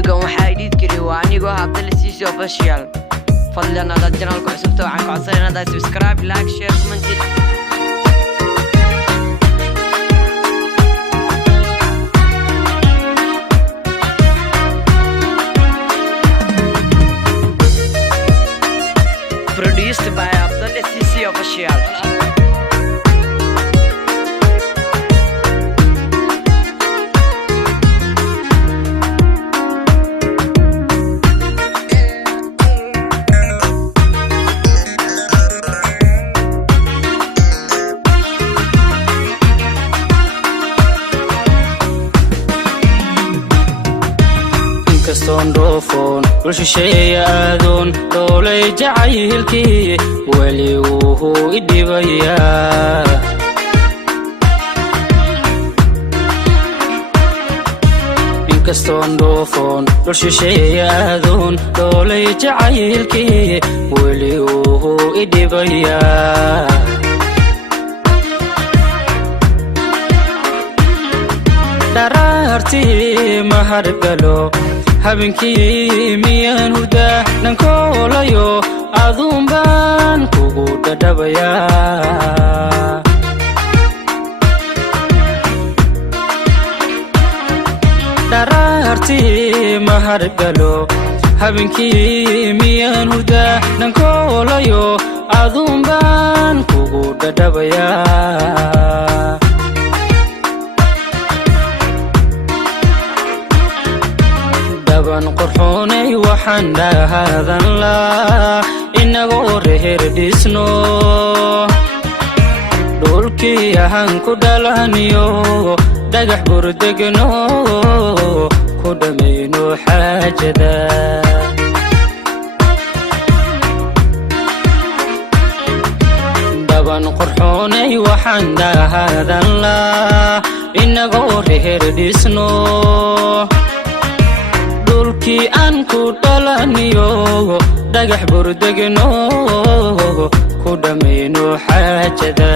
فيديو waxaa edit kaliya waa anigoo Abdul Sisi official fadlan hada channel ku cusub waxaan ku codsanayaa inaad subscribe like share comment produced by Abdul Sisi official كستوندوفون وشيء أذون دولي جعيلكي ولي وهو إدبيا كستوندوفون وشيء أذون دولي جعيلكي ولي وهو إدبيا درارتي مهرقلو habeenkii miyaan hurdaa dhankoolayo aduun baan kugu dhadhabayaa dharaartii mahargalo habeenkii miyaan hurdaa dhankoolayo aduun baan kugu dhadhabayaa daban qorxoonay waxaan dhahadan laa inagoo reer dhisno dhulkii ahaan ku dhalaniyo dhagax burdegno ku dhamayno xaajada daban qorxoonay waxaan dhahadan laa inagoo reer dhisno dhulkii aan ku dhalaniyo dhagax burdegno ku dhamayno xaajada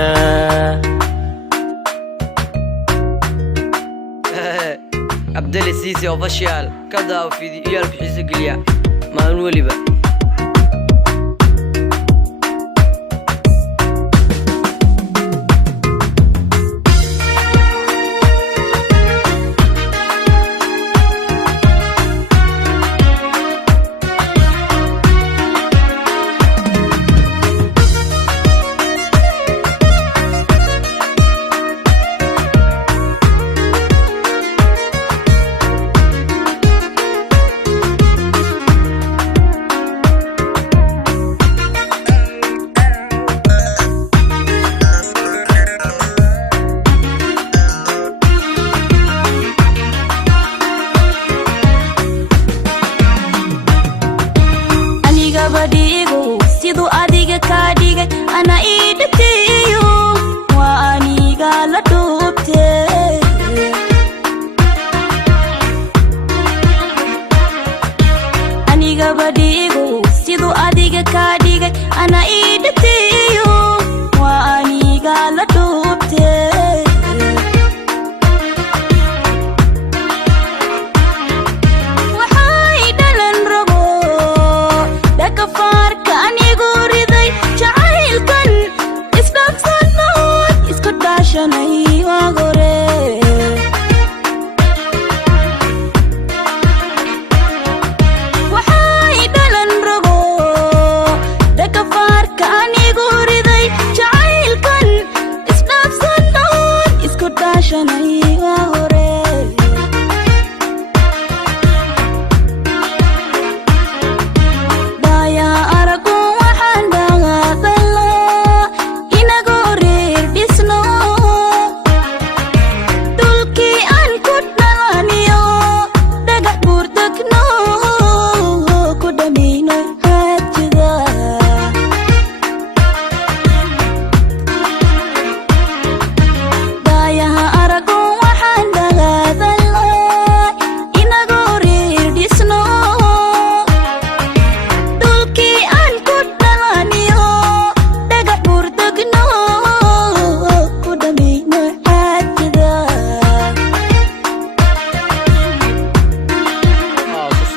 Abdul Sisi official kada video xiisa galiya maalin waliba badigo sidoo adiga ka dhigay ana idtiyo waa aniga la duubtay aniga badigo sidoo adiga ka dhigay ana idtiyo waa aniga la duubtay waxay dhalan rago dhaka farka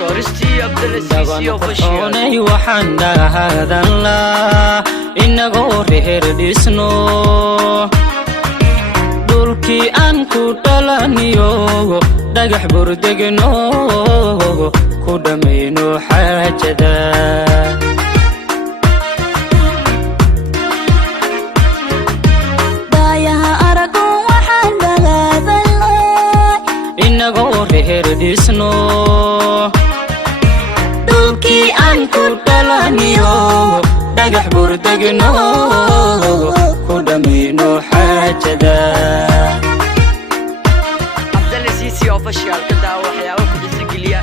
Soristi Abdelaziz official dabanay waxaan dhahadan la inagoo reer dhisno dhulkii aan ku dhalaniyo dhagax burdegno ku dhamayno xaajada daayaha arago waxaan dhagaadan la inagoo reer dhisno dhulkii aan ku dhalaniyo dhagax burdegno ku dhamayno xaajada Abdelaziz official ka daawo waxyaabo ku dhisi geliya